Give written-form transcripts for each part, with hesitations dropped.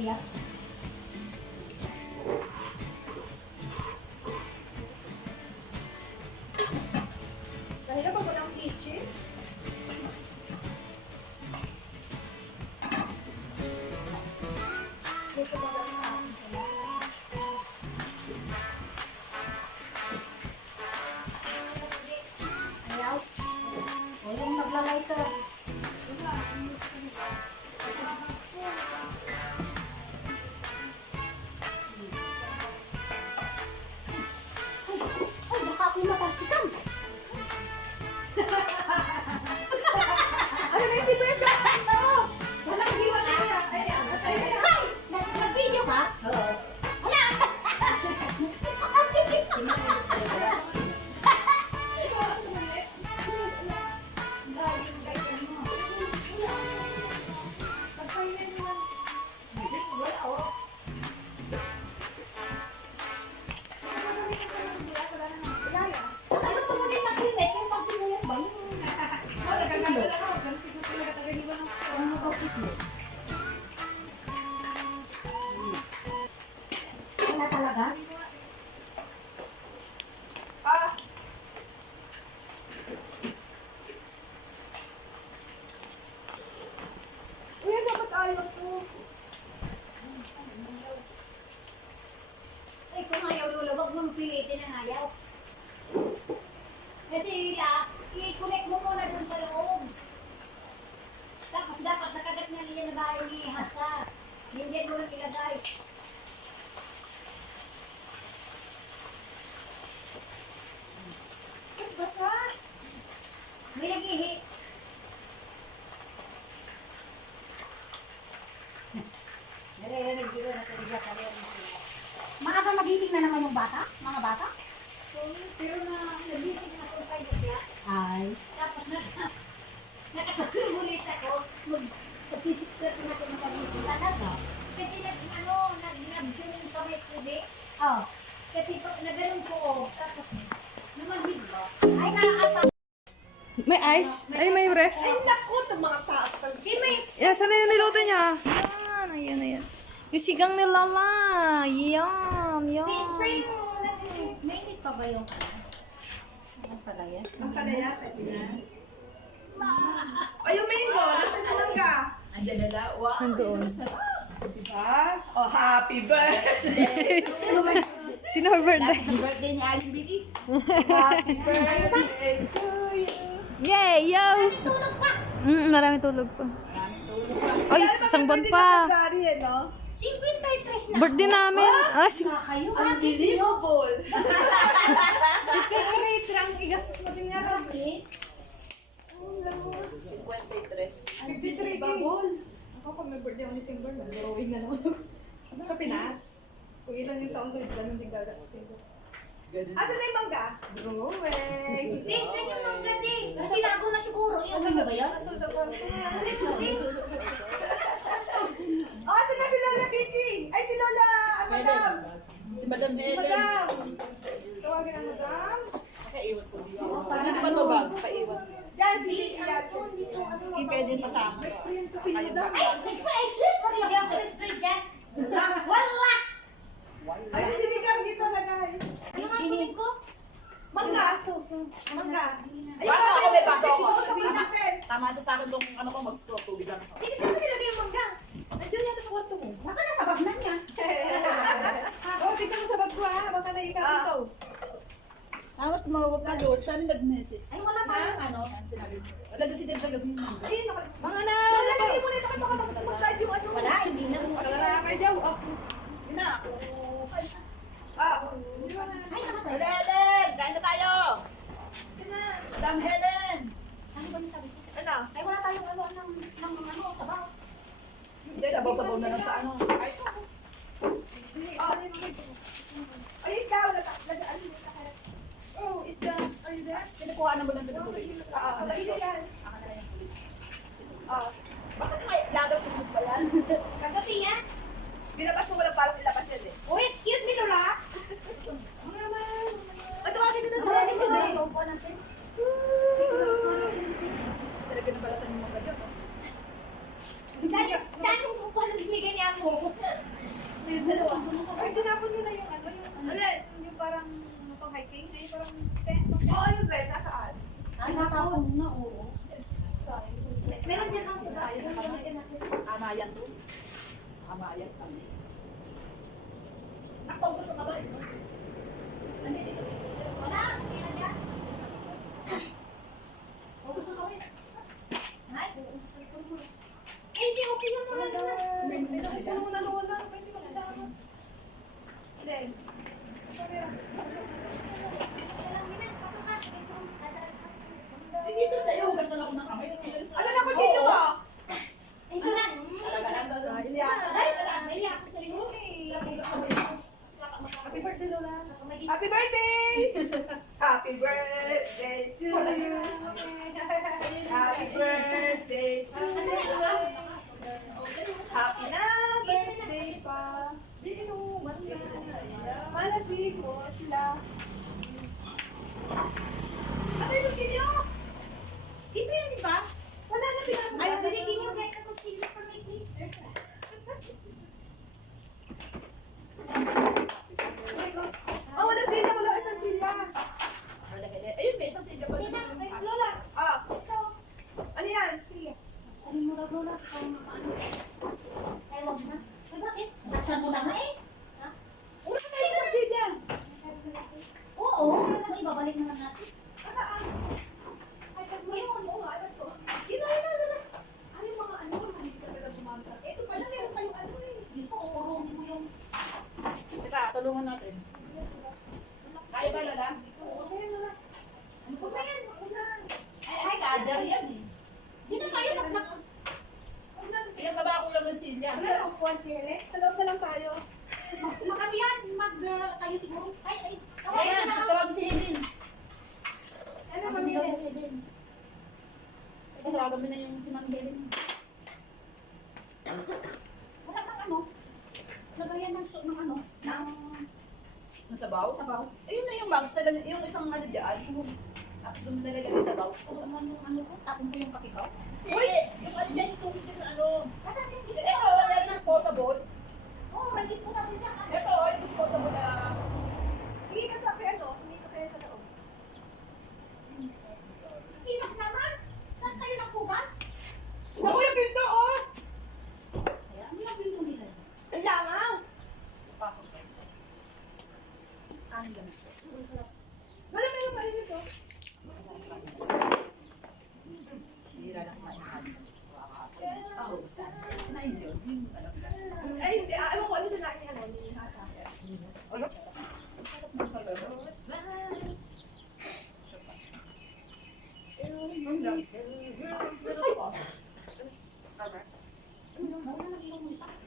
Maria. Dahil na ba mo ng kitchen? Dito ba ba na? Ayaw. O yung nagla-lighter. Ay, baka ako'y matasikan. Ano na yung si Brenda? Oo. Walang diwan na kaya. Ay, nag-video ka? Oo. Wala. Wala talaga? Uy, dapat ayaw to. Ay, kung ayaw Lola, wag mong pilitin ang ayaw. Kasi i-connect mo muna dun sa loob. Tapos dapat nakagat na niya na bahay ni Hasa. Hindi mo lang ilagay. Basa! May nag-ihi. Nare-nare nag-ihi na sa bigla ka rin. Maaga magising na naman yung bata? Mga bata? Pero nagising na kung kayo niya. Ay. Tapos nakatulungulit ako. Mag-physics class na ito ng pag-isip. Talaga? Kasi nag-grab yung kamay ko, di? Oo. Kasi nagaling ko, tapos namahid ba? Ay, nakakatawa. May ice? Ay, may ref. Ay, naku, ng mga taas. May... Yan, sana yung niluto niya. Yan, ayan, ayan. Yung sigang ni Lola. Yan, yan. May spring mo. Mainit pa ba yung ano? Ang palaya? Ang palaya, pwede na. Ay, yung mango, nasan yung mangga? Andiyan na lang. Wow. Nandoon. Diba? Oh, happy birthday! Sino ang birthday? Happy birthday ni Aling Vicky. Happy birthday to you! Yay, yo! Tulog pa. Marami tulog pa. Ay, isang buwan pa. February, eh, no? 53 na. Birthday namin. Ah, Kayo. Unbelievable! February, ang igastos mo din nga, Bakit? 53. Unbelievable! Ako kung may birthday ako ni December, nag-drawing na naman ako. Sa Pinas. Kung ilan yung taon ko, ganun din gagastusin ko. Asa na yung mangga? Drawing! Ding, saan yung mangga, Ding? Tinago na siguro. Iuwi mo ba yan? Nasulda ko. Oh, asa na si Lola Vicky? Ay, si Lola, Madam! Si Madam Si Ellen. Madam! Tawagin ang Madam. Pakaiwan ko dito. Hindi ba ito ba? Pakaiwan. Yan, si Vicky yan. Hindi pwede pasama. Kayo ba? Ay, express pa rin yung express dyan. Wala! Ay, si Vicky dito lagay. Ano nga kunin ko? Mangga! Mangga! Ayun, Baso ako, may baso ako. sabihin natin. Tama sa akin nung ano ko mag-store tubig lang ako. Hindi saan mo nilagay yung mangga? Nandiyan yata sa kwarto mo. Baka nasa bag na niya. Oh, tignan mo sa bag ko ha. Baka naikaw ito. Tawat mawag ka doon. Saan nag-message? Ay, wala tayong ano. Wala doon si Deb sa gabi. Ayun, mga na. Lalagay mo na ito. Baka mag-type yung ano. Wala, hindi na. Wala kayo dyan. Oh. Yun na. Ah. Ay, nakatayo. Madam Helen! Kain na tayo! Madam Helen! Ano ba yung sabi ko? Ano? Ay, wala tayong ano ng ano, sabaw. Hindi, sabaw-sabaw na lang sa ano. Ay, Oh. Ay, isda. Wala ka. Ano yung kakalat? Oh, isda. Are you there? kinukuha na mo lang sa tubig. Lagi yan. Aka na lang yung tubig. Ah. Bakit may lagaw ko ba yan? Kagabi yan. Binabas mo walang parang ilabas yan eh. Uy, cute ni Lola. Ano naman? Ay, tawagin ko na sa Marami ko mga na po natin. Talaga na balatan yung mga ganyan. Dahil kung paano bibigyan niya ako. Ay, tinapon nila yung ano, yung parang pang hiking, ay parang tent. Oo, yung red, nasaan? Ay, natapon na, oo. Meron yan ang sa bayan. Tama yan doon. Tama yan kami. Ako, gusto ka ba? Nandito. Wala, sino dyan? O, gusto ka ba? Ay, Ay, hindi, okay lang naman. Puno na doon lang, pwede makasama. Then, Hindi dito sa'yo. Hugas na ako ng kamay. ano na ko sino mo? ito lang. Talaga lang doon. Hindi asa. Ay, may ako sa iyo. Happy birthday, Lola. Happy birthday! Happy birthday to you. Happy birthday to you. Happy na birthday pa. Malasig mo sila. Ate, ito sinyo? Ito yan, di ba? Wala na pinasa. Ay, sinigin nyo kahit ako sino for my please. Oh, wala sila. Wala isang sila. Ayun, may isang silya pa. Tina, ay, Lola. Ah, Ito. ano yan? Sige. Ano mo lang, Lola? Ikaw na paano? Ay, wag na. Ay, bakit? Naksan mo na nga eh. Ha? Wala na isang sila. Oo, may babalik naman natin. Nasaan? Ay, pag mo yun. Oo nga, alam ko. Yun na. Ano yung mga ano? Hindi ka talaga bumangka. Ito pala, meron kayong ano eh. Gusto ko, urong mo yung... Teka, tulungan natin. Kaya ba, Lola? Okay, Lola. Huwag na yan. Huwag na. Ay, kajar yan eh. Hindi na tayo nagkak... Huwag na. Pinababa ko lang ng silya. Ano na upuan si Hele? Sa loob na lang tayo. Makamihan, kayo siguro. Ay, Ayan, tawag si Helen. Ano, Ano Mami daw Hele? Helen? Kasi tawagan mo na yung si Ma'am Helen. Wala kang ano? Lagayan ng ng ano? Ng... Ng sabaw? Sabaw. Ayun na yung bags, yung isang ano dyan. Tapos doon nalagay yung sabaw. Kusuman yung ano ko, tapon ko yung kakikaw. Uy! Yung ano dyan, yung tubig dyan, ano. Asan yung Ito, yung disposable. Oo, may po sabi siya. Ito, yung disposable na... Hindi ka sa kaya ano? Hindi ka kaya sa loob. Sinok naman? Saan kayo nagpugas? Ako yung pinto, oh! Kaya, ano yung pinto nila? Ang langaw! Pasok ka. Ano ganun? Malamay yung mainit, oh. Hira na kumain. Oo, basta. Sinayin yun. Yung ano, Ay, hindi. Alam ko ano sinabi niya, ano? Hindi nasa.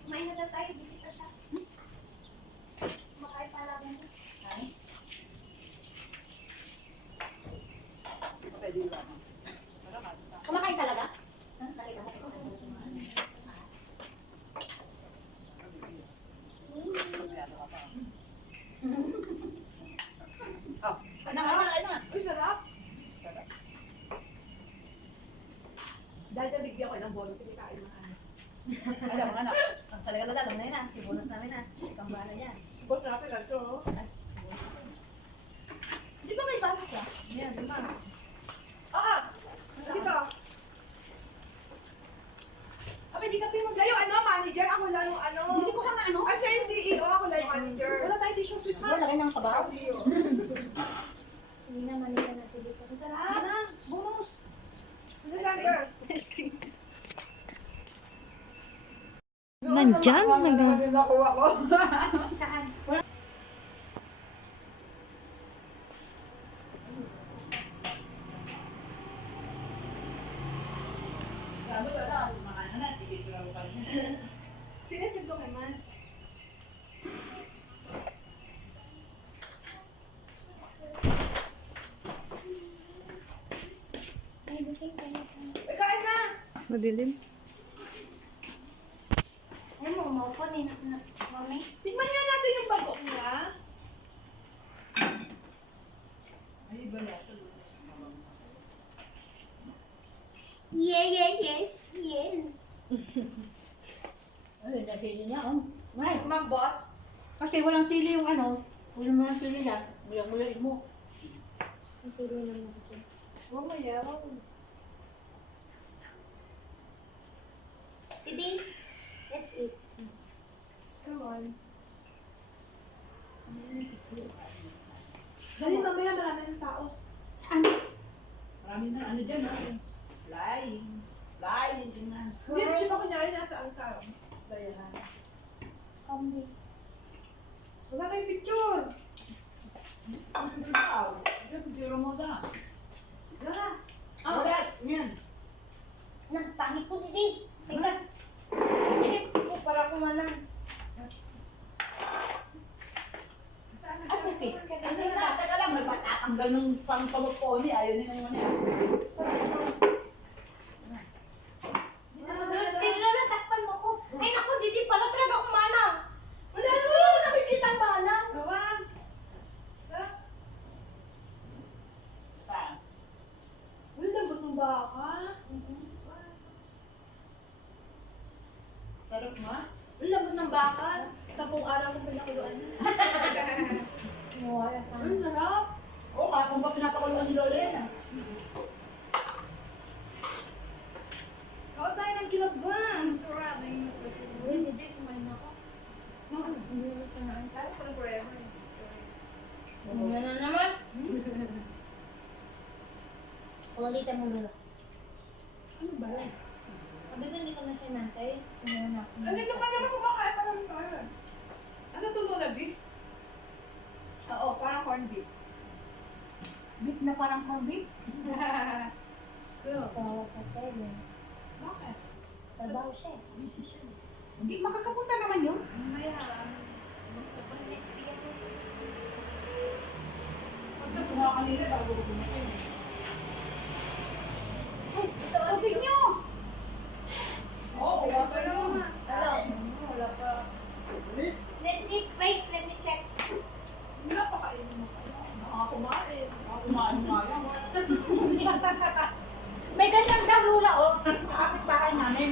Mainit na tayo, bisita siya. Makain pa lang yan. Pwede yun. Kumakain talaga? Nakita mo? Uy, sarap. Dahil nabigyan ko ng bonus, hindi kain mga ano. Alam mo, anak. Talaga na alam na yun ah. Ibonus namin ah. Kambala yan. Boss natin, ganito, oh. Di ba may balas ka? Yan, di ba? Ah! Dito. Abi, di ka pimo. Siya yung ano, manager. Ako lang yung ano. Hindi ko ka nga ano? Ah, siya yung CEO. Ako lang yung manager. Wala tayo tissue sweet, ha? Lagay ng kabaw. Ako CEO. Hindi naman nila natin dito. Sarap. na, bonus. Ano lang, girl? Nandyan, Nakuha ko. Saan? Sabi ko na, makain na, tigil ko lang ko kanina. Tinasin ko kay Man. Uy, kain na! Madilim. Ay mo, maupo ni mami. Tingnan nga natin yung bago niya. Ay, iba na. Yes. Ay, nasa inyo niya, oh. Mambot. Maski walang sili yung ano, walang sili yan, muyang-muyain mo. Masuro naman ako. Mamaya, Bibi, let's eat. Come on. Dali, mamaya marami ng tao. Marami na, ano dyan, ha? Flying. Flying, tingnan. Hindi ba kunyari nasa ang tao? Dayahan. Come Wala tayong picture. Picture mo na. Wala. Wala, yan. Nang pangit ko, Didi. Tingnan. Pinip ko para kumalang. Kasi na, teka lang, may patatanggal ng pang-pamuponi. Ayaw nila naman yan. Bigla na takpan mo ko. Ay naku, Didi, pala talaga akong manang. Wala sus! Nakikita ang manang. Naman. Wala labot ng baka. Sarap ma. Wala labot ng baka. 10 araw kong pinakuluan. Ang sarap. Oo, kung ba pinapakuluan ni Lola yan, ah. Ako tayo ng kilabang. Sarap. Ay, masarap. Uy, Didi, kumain ako. Hindi naman kanain. Tayo pa ng forever. Ano na naman? Ulitin mo, Lola. Ano ba? Sabi ko, hindi ko na sinantay. Tingnan ako. Andito ka naman kumakain pa naman tayo. Ano to Lola? Beef? Oo, parang corned beef. Beef na parang corned beef. Tawa sa tele. Bakit? Trabaho siya. Hindi, makakapunta naman yun. Pag nakuha kanila, bago ko bumakin. Tubig nyo! Oo, kaya pa naman. Wala pa. Let's eat. Wait, let me check. Wala pa kain mo kayo. Nakakakumain. Kumain nga yan. May ganyan daw, Lula, oh. Sa kapitbahay namin.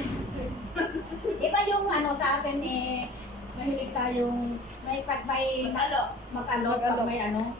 Iba yung ano sa atin eh, mahilig tayong may pag may Mag-alok. mag-alok pag may ano.